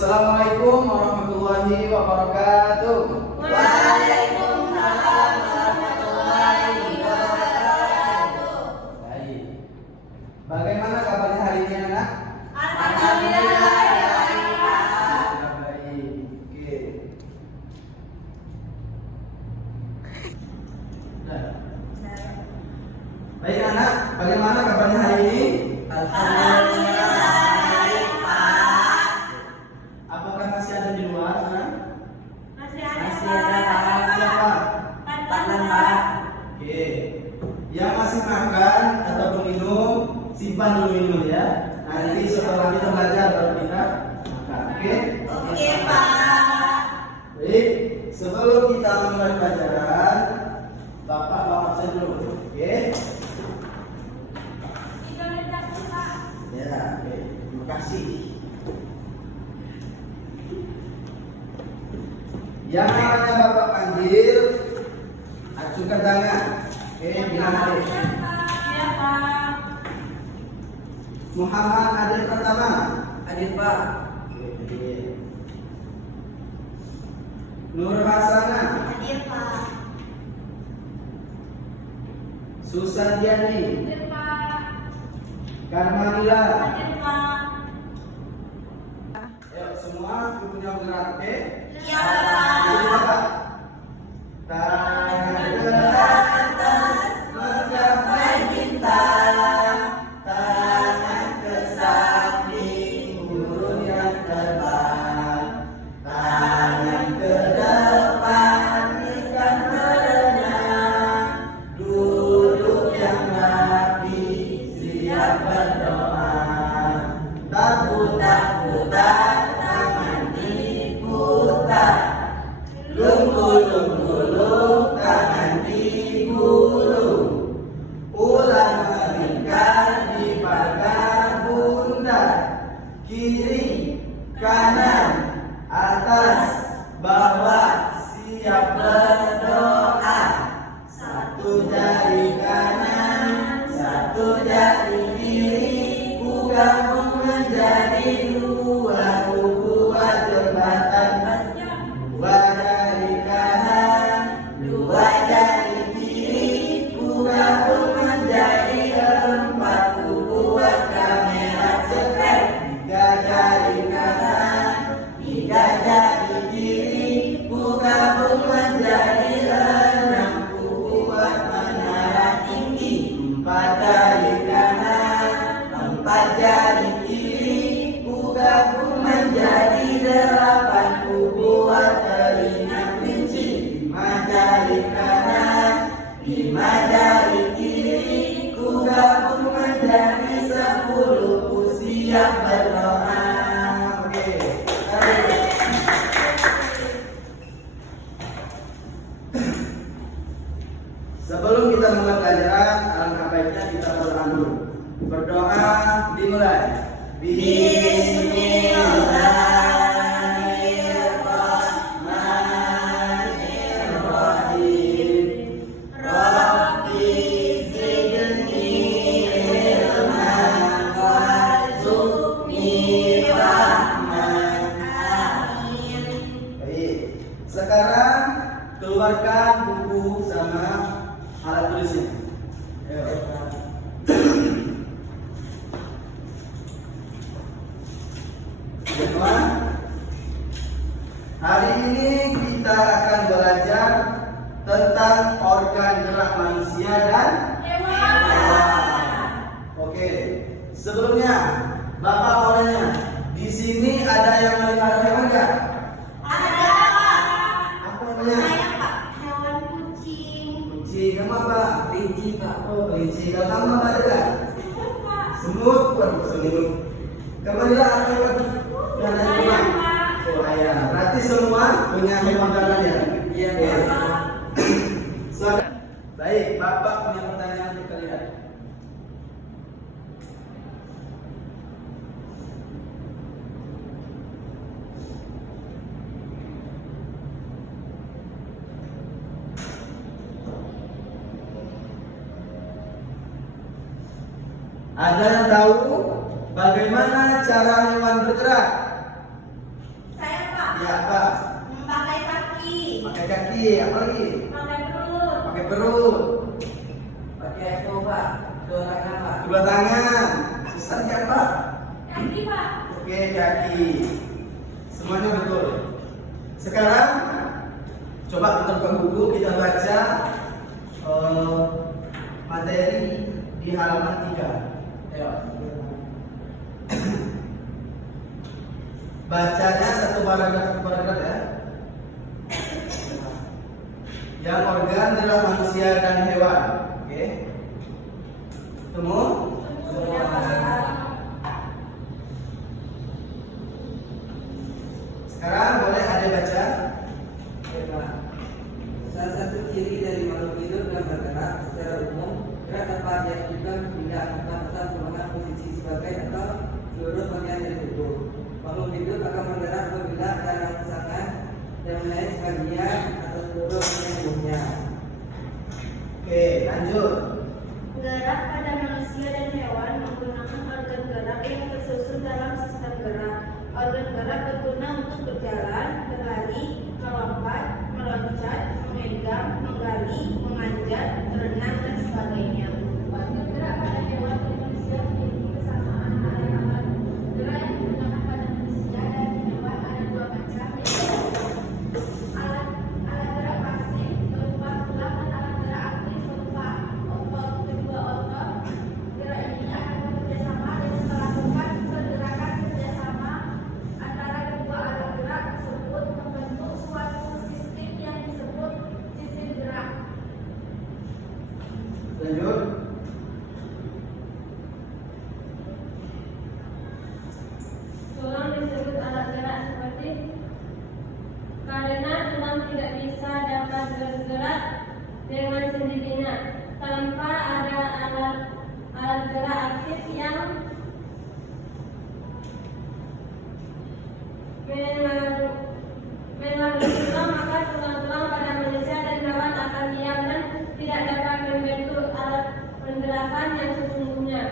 Assalamualaikum warahmatullahi wabarakatuh. Waalaikumsalam warahmatullahi wabarakatuh. Baik. Bagaimana kabarnya hari ini anak? Alhamdulillah ya Pak. Baik. Oke. Nah. Baik anak, bagaimana kabarnya hari ini? Alhamdulillah baik Pak. Apakah masih ada di luar sana? Masih ada Siapa? Pak. Oke. Yang masih makan atau minum, simpan dulu minum ya. Nanti setelah kita belajar baru kita makan. Oke? Oke Pak. Baik. Sebelum kita mulai pelajaran, Bapak mau absen dulu. Oke? Ya, oke. Terima kasih. Yang namanya Bapak panggil, acukan tangan. Oke, bilang adik. Iya Pak. Muhammad Adil pertama. Adil Pak. Oke. Nur Hasanah. Hadir Pak. Susandiani. Hadir Pak. Karmanila. Hadir Pak. Ayo semua punya gerak, oke? Iya Jadi Pak. Bapak. Tangan ke Atas mencapai bintang, tangan ke samping burung yang terbang, tangan ke depan ikan berenang, duduk yang rapi siap berdoa, tak putar-putar tangan diputar, lunggu-lunggu tangan digulung, ulang melingkar di pagar bundar, kiri, kanan, atas, bawah, siap berdoa. Satu jari kanan, satu jari kiri, ku gabung menjadi dua, ku buat jembatan. Dua jari kanan, dua jari kiri, ku gabung menjadi empat, ku buat kamera cekrek. Tiga jari kanan, tiga jari kiri, ku gabung menjadi enam, ku buat menara tinggi. Empat jari kanan, empat jari kiri, ku gabung menjadi delapan, ku buat telinga kelinci. Lima jari kanan, lima jari kiri, ku gabung menjadi sepuluh, ku siap berdoa. Oke. Sebelum kita mulai pelajaran, alangkah baiknya kita berdoa dulu. Berdoa dimulai. Bismillahirrahmanirrahim. Rabbi zidni ilman warzuqni fahman. Amin. Baik. Sekarang keluarkan buku sama alat tulisnya. Ayo. Semua. Hari ini kita akan belajar tentang organ gerak manusia dan hewan. Oke. Sebelumnya, Bapak mau nanya, di sini ada yang melihara hewan nggak? Ada. Apa namanya? Saya Pak. Hewan kucing. Kucing. Kamu apa? Kelinci Pak. Oh, kelinci. Kalau kamu apa ada nggak? Semut Pak. Semut. Waduh, semut. Kamu ada apa hewan? Yang ada di rumah? Oh, ayam. Berarti semua punya hewan dalam ya? Iya Oke. Pak. Silakan. Baik, Bapak punya pertanyaan untuk kalian. Ada yang tahu bagaimana cara hewan bergerak? Ya, apa? Pakai kaki. Pakai kaki, apa lagi? Pakai perut. Pakai perut. Pakai apa Pak? Dua tangan Pak. Dua tangan. Sisanya apa? Kaki, Pak. Oke, kaki. Semuanya betul. Sekarang coba kita buka buku, kita baca materi di halaman 3. Ayo. Bacanya satu paragraf ya. Yang organ adalah manusia dan hewan. Oke. Temu? Sekarang boleh ada baca. Oke Pak. Salah satu ciri dari makhluk hidup yang bergerak secara umum, gerak tanpa diaktifkan tidak akan tetap merupakan posisi sebagai atau seluruh bagian dari tubuh. Makhluk hidup akan bergerak apabila ada rangsangan dan menaik sebagian atau seluruh bagian tubuhnya. Oke, lanjut. Gerak pada manusia dan hewan menggunakan organ gerak yang tersusun dalam sistem gerak. Organ gerak berguna untuk berjalan, berlari, melompat, meloncat, memegang, menggali, memanjat, berenang, dan sebagainya. Organ gerak pada hewan dan manusia memiliki kesamaan alat-alat gerak yang digunakan pada manusia dan hewan ada dua macam. Alat gerak pasif berupa tulang dan alat gerak aktif berupa otot. Kedua otot gerak ini akan bekerja sama dan melakukan pergerakan kerjasama antara kedua alat gerak tersebut membentuk suatu sistem yang disebut sistem gerak. Lanjut. Tulang disebut alat gerak seperti karena tulang tidak bisa dapat bergerak dengan sendirinya tanpa ada alat gerak aktif yang mengaruhi tulang, maka tulang-tulang pada manusia dan hewan akan diam dan tidak dapat membentuk alat pergerakan yang sesungguhnya.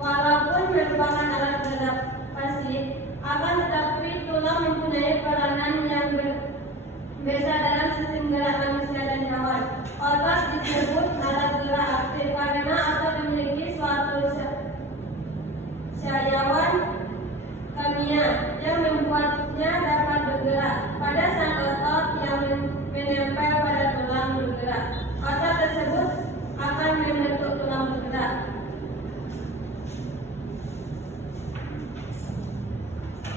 Walaupun merupakan alat gerak pasif, akan tetapi tulang mempunyai peranan yang berbeda dalam sistem gerak manusia dan hewan. Otot disebut alat gerak aktif karena otot memiliki suatu syayawan kimia yang membuatnya dapat bergerak. Pada sang otot yang menempel pada tulang bergerak, otot tersebut akan membentuk tulang bergerak.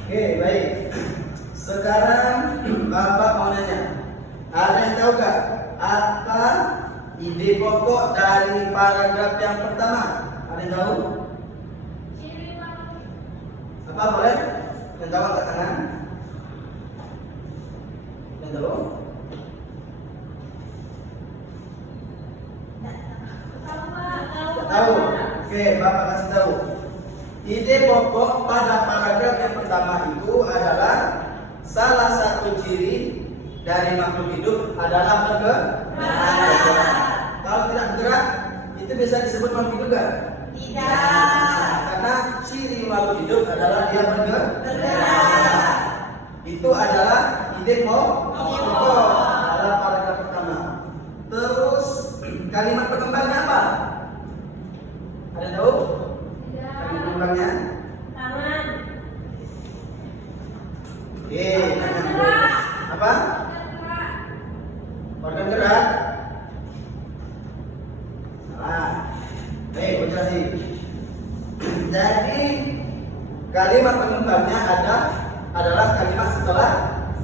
Oke, baik. Sekarang Bapak mau nanya, ada yang tahu gak apa ide pokok dari paragraf yang pertama? Ada yang tahu? Ciri makhluk Apa boleh? Yang tahu angkat tangan? Yang tahu? Tahu? Oke, Bapak kasih tahu. Ide pokok pada paragraf yang pertama itu adalah salah satu ciri dari makhluk hidup adalah bergerak. Kalau tidak bergerak, itu bisa disebut makhluk hidup kan? tidak Karena ciri makhluk hidup adalah dia bergerak. bergerak. Itu adalah ide pokok dalam paragraf pertama. Terus kalimat pengembangannya apa? Ada yang tahu? Kalimat pengembangannya? Tangan Oke, tangan. Apa? bergerak. Organ gerak. Salah. Baik, aku jelasin. Jadi kalimat pengembangnya adalah kalimat setelah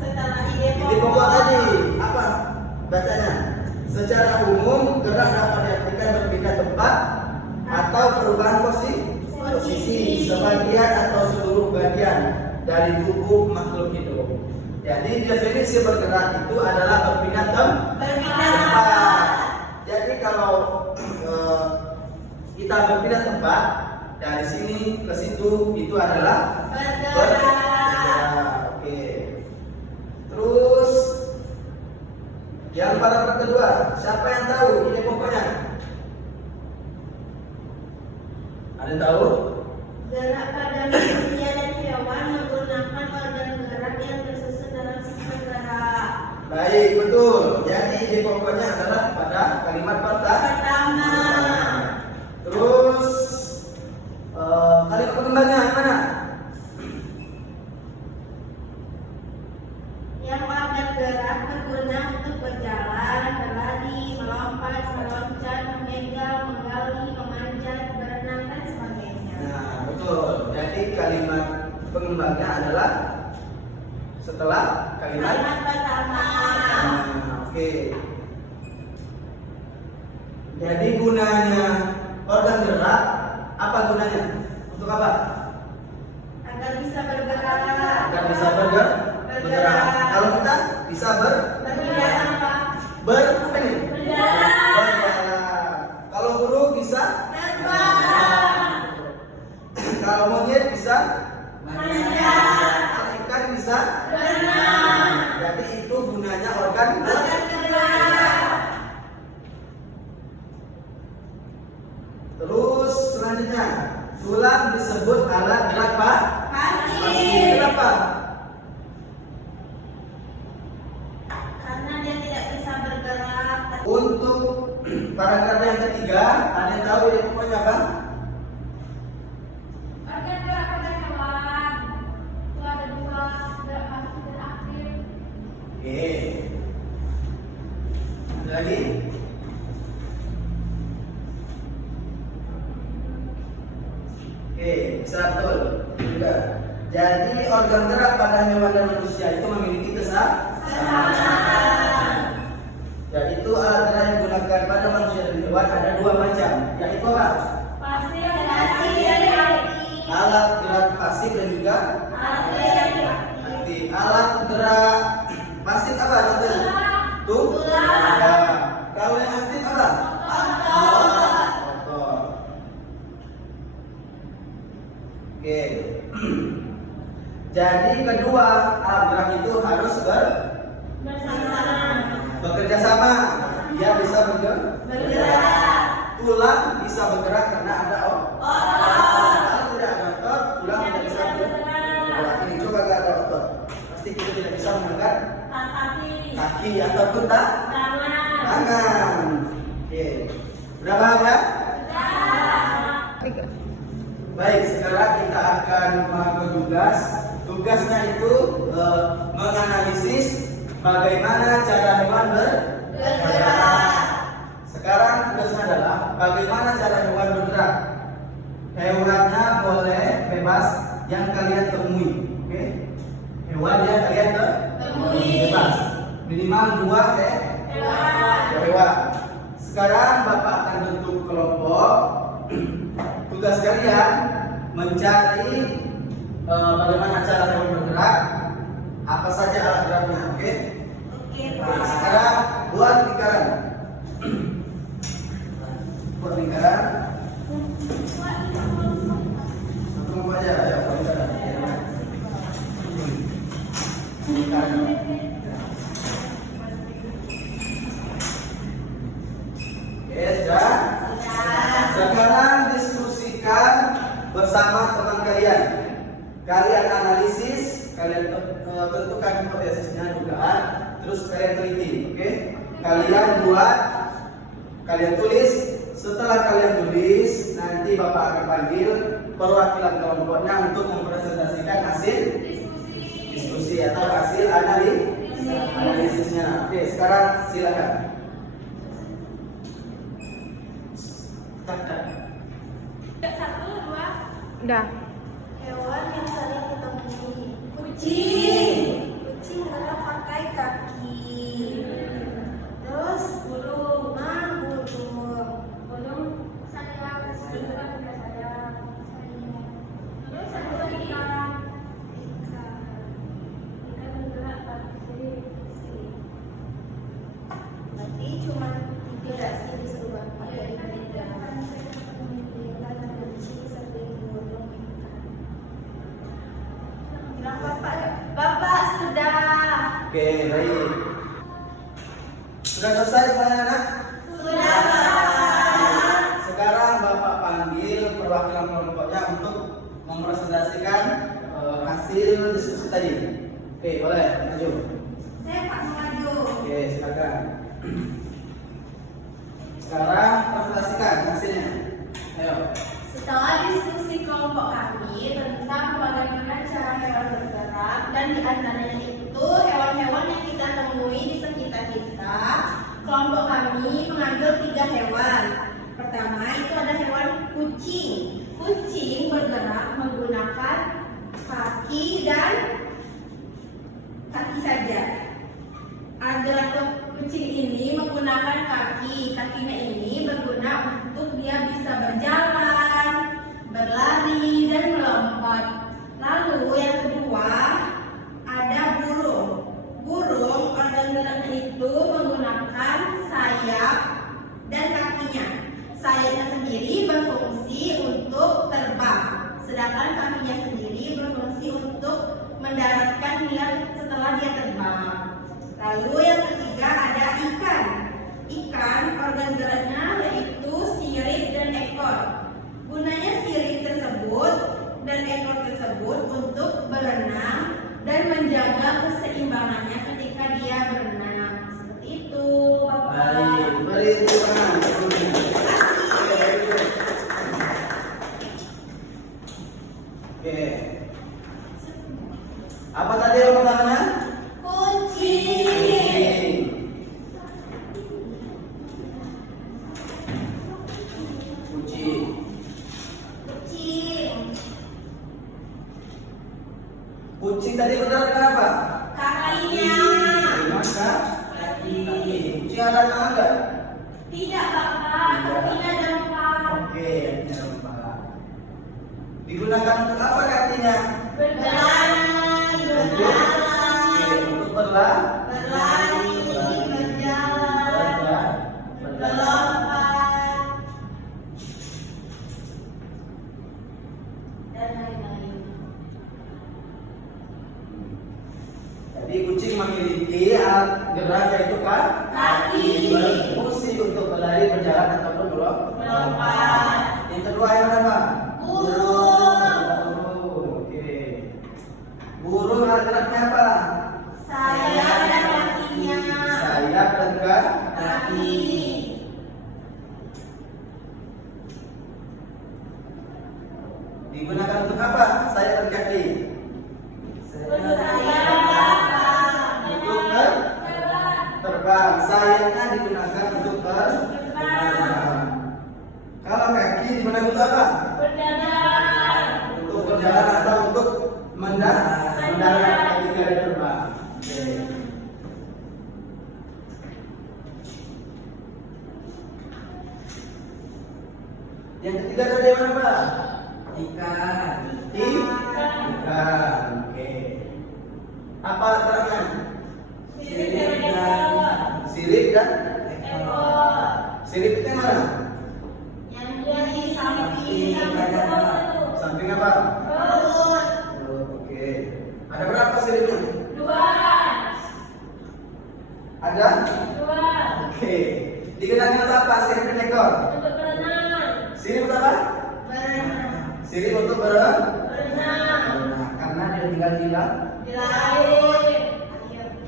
Setelah ide pokok tadi. Apa bacanya? Secara umum gerak dapat diartikan berpindah tempat atau perubahan posisi sebagian atau seluruh bagian dari tubuh makhluk hidup. Jadi definisi bergerak itu adalah berpindah tempat. Jadi kalau kita berpindah tempat dari sini ke situ itu adalah bergerak. Oke. Terus yang paragraf kedua, siapa yang tahu ide pokoknya? Ada yang tahu? Gerak pada manusia dan hewan menggunakan organ gerak yang tersusun dalam sistem gerak. Baik, betul. Jadi ide pokoknya adalah pada kalimat Pertama. Terus kalimat perkembangannya mana? Yang organ gerak berguna untuk berjalan, berlari, melompat, meloncat, memegang, menggali, memanjat, berenang dan sebagainya. Nah, betul. Jadi kalimat pengembangnya adalah setelah kalimat. Kalimat pertama. Nah, oke. Jadi gunanya organ gerak apa gunanya? Untuk apa? Agar bisa bergerak. Agar bisa bergerak. Kalau kita bisa Bergerak apa? apa ini? Berjalan. Berjalan. Kalau guru bisa? Terbang. Kalau monyet bisa? Manjat. Kalau ikan bisa? Berenang. Jadi itu gunanya organ gerak. Organ gerak. Terus selanjutnya, tulang disebut alat gerak pasti. Pasir. Kenapa? Karena dia tidak bisa bergerak. Untuk paragraf yang ketiga, ada yang tahu ini pokoknya apa? Organ gerak pada hewan itu ada dua, gerak pasif dan aktif. Oke. Ada lagi? Oke, bisa betul. Juga. Jadi organ gerak pada hewan dan manusia itu memiliki kesamaan. Jadi itu alat gerak yang digunakan pada manusia dan hewan ada dua macam. Yaitu apa? Pasif dan aktif. Alat gerak pasif dan juga Aktif. aktif. Alat gerak pasif apa? Contohnya? Tulang. Ya. Kalau yang aktif apa? Otot. Otot. Oke. Jadi kedua alat gerak itu harus bekerja sama. Dia bisa Bergerak. tulang bisa bergerak karena ada Otot. Kalau tidak ada otot, tulang tidak bisa bergerak. Ini coba gak ada otot, pasti kita tidak bisa mengangkat kaki ataupun tangan. Oke. Udah paham ya? Baik, sekarang kita akan mengambil tugas. Tugasnya itu menganalisis bagaimana cara hewan bergerak. Sekarang tugasnya adalah bagaimana cara hewan bergerak. Hewannya boleh bebas yang kalian temui, oke? Hewan yang kalian temui bebas. Minimal 2 hewan. Sekarang Bapak akan bentuk kelompok. Tugas kalian mencari bagaimana cara hewan bergerak, apa saja alat geraknya, oke? Oke, sekarang buat lingkaran. Buat lingkaran. Satu kelompok aja ya, buat lingkaran. Lingkaran. Oke, sudah. Sekarang diskusikan bersama teman kalian. Kalian analisis, kalian tentukan hipotesisnya, dugaan, terus kalian teliti, oke? Kalian buat, kalian tulis. Setelah kalian tulis, nanti Bapak akan panggil perwakilan kelompoknya untuk mempresentasikan hasil diskusi atau hasil analisisnya. Oke, sekarang silakan. Udah. Hewan yang sering ditemui. Kucing. Kucing gerak pakai kaki. Terus burung. Burung sayap. Sayap. Terus ada ikan. Ikan bergerak pakai sirip. Berarti cuma 3 reaksi disuruh pakai ikan. Bapak sudah. Oke, baik. Sudah selesai semuanya, anak? Sudah, Pak. Sekarang Bapak panggil perwakilan kelompoknya untuk mempresentasikan hasil diskusi tadi. Oke, boleh maju. Saya Pak maju. Oke, silakan. Sekarang presentasikan hasilnya. Ayo. Setelah diskusi kelompok kami tentang bagaimana cara hewan bergerak dan di antaranya itu hewan-hewan yang kita temui di sekitar kita, kelompok kami mengambil 3 hewan. Pertama itu ada hewan kucing. Kucing bergerak menggunakan kaki dan kaki saja. Agar kucing ini menggunakan kakinya ini berguna untuk dia bisa berjalan, berlari, dan melompat. Lalu yang kedua ada burung. Burung organ geraknya itu menggunakan sayap dan kakinya. Sayapnya sendiri berfungsi untuk terbang, sedangkan kakinya sendiri berfungsi untuk mendaratkan dia setelah dia terbang. Lalu yang ketiga ada ikan. Ikan organ geraknya yaitu sirip dan ekor. Gunanya sirip tersebut dan ekor tersebut untuk berenang dan menjaga keseimbangannya ketika dia berenang. Seperti itu, Bapak. Baik, beri tepuk tangan. Oke. Apa tadi yang pertamanya? Kucing. Kucing. Kucing. Kucing tadi bergerak kenapa? Kakinya. Maka kaki. Kucing ada tangan enggak? Tidak, Bapak. Kakinya ada 4. Oke, kakinya empat. Digunakan untuk apa kakinya? Berjalan, berjalan, Untuk berlari. berlari, berjalan, melompat, dan lain-lain. Jadi kucing memiliki alat gerak yaitu Kaki. berfungsi untuk berlari, berjalan ataupun Melompat. Yang kedua yang apa? Burung. Oke. Burung alat geraknya apa? Sayap dan kakinya. Sayap dan Kaki. Digunakan untuk apa? Sayap dan kaki. Untuk terbang. Sayapnya digunakan untuk terbang. Kalau kaki digunakan untuk apa? Untuk berjalan atau untuk mendarat ketika dia terbang. Oke. Yang ketiga tadi mana Pak? Ikan. Ikan. Oke. Apa alat geraknya? Sirip dan sirip itu yang mana? Yang di samping Samping apa? perut. Oke. Ada berapa siripnya? 2. Ada? Oke. Digunakan untuk apa? Sirip dan ekor. Untuk berenang. Sirip untuk apa? Berenang. Sirip untuk berenang. Berenang. Karena dia tinggal di laut. Di laut.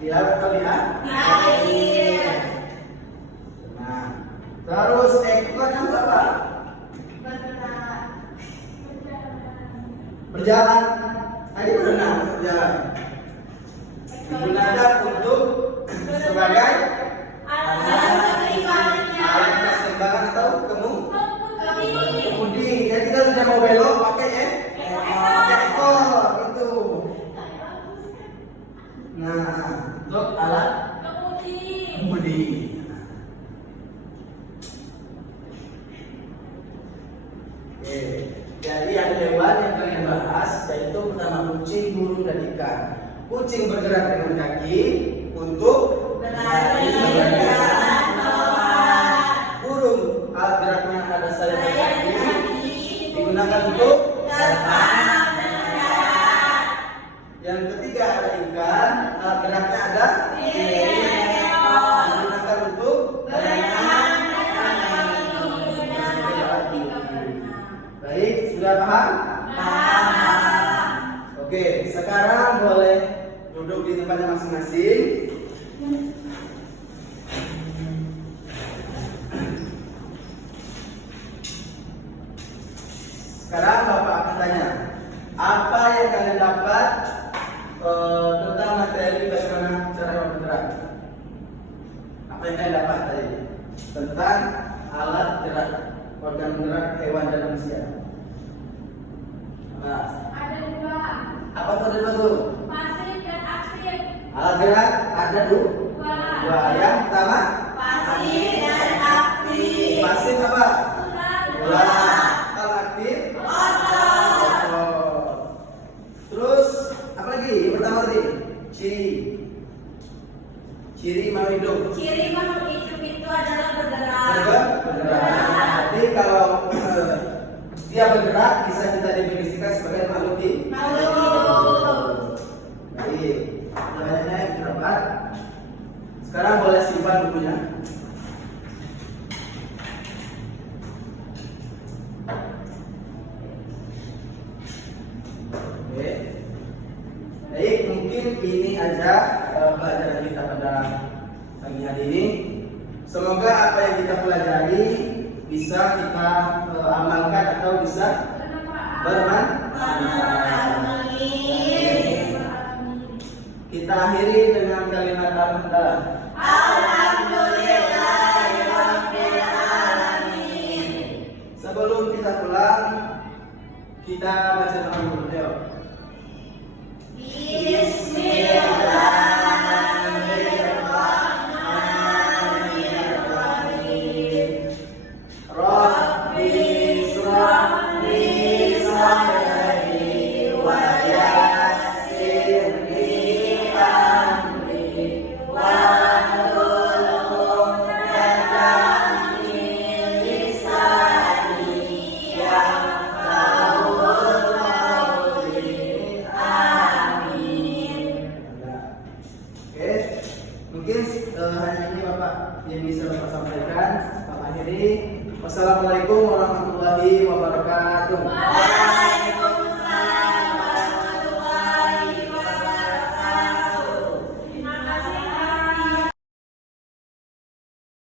Di laut atau di air? Di air. Nah, terus ekornya untuk apa? Bergerak. Berjalan. Tadi berenang berjalan. Digunakan untuk sebagai alat keseimbangan atau kemudi. Jadi kita sudah mau belok pakai ekor itu. Nah, untuk alat kemudi. Oke, jadi ada hewan yang kalian bahas yaitu pertama kucing, burung, dan ikan. Kucing bergerak dengan kaki untuk Berlari, berjalan. Burung alat geraknya ada sayap dan kaki, digunakan untuk terbang. Yang ketiga ada ikan, alat geraknya ada digunakan untuk berenang. Baik, sudah paham? Oke, sekarang boleh Duduk di tempatnya masing-masing. Sekarang Bapak akan tanya, apa yang kalian dapat tentang materi bagaimana cara hewan bergerak? Apa yang kalian dapat tadi tentang alat gerak, organ gerak hewan dan manusia? Nah, Ada dua, apa tadi tuh? pasif dan aktif. Alat gerak ada dua. Yang pertama Pasif dan aktif. pasif apa? Tulang. Kalau aktif Otot. otot. Terus apa lagi? Yang pertama tadi ciri makhluk hidup. Ciri makhluk hidup itu adalah bergerak. Bergerak. Jadi kalau dia bergerak bisa kita definisikan sebagai makhluk hidup. Baik, pertanyaannya yang keempat. Sekarang boleh simpan bukunya. Oke. Baik, mungkin ini aja pelajaran kita pada pagi hari ini. Semoga apa yang kita pelajari bisa kita amalkan atau bisa bermanfaat. Kita akhiri dengan kalimat alhamdulillah. Sebelum kita pulang, kita baca doa dulu. Ayo. Rabbi israh li sadri wa yassir li amri wahlul 'uqdatam min lisani yafqahu qawli. Amin. Oke, mungkin hanya ini Bapak yang bisa Bapak sampaikan. Bapak akhiri. Wassalamualaikum warahmatullahi wabarakatuh.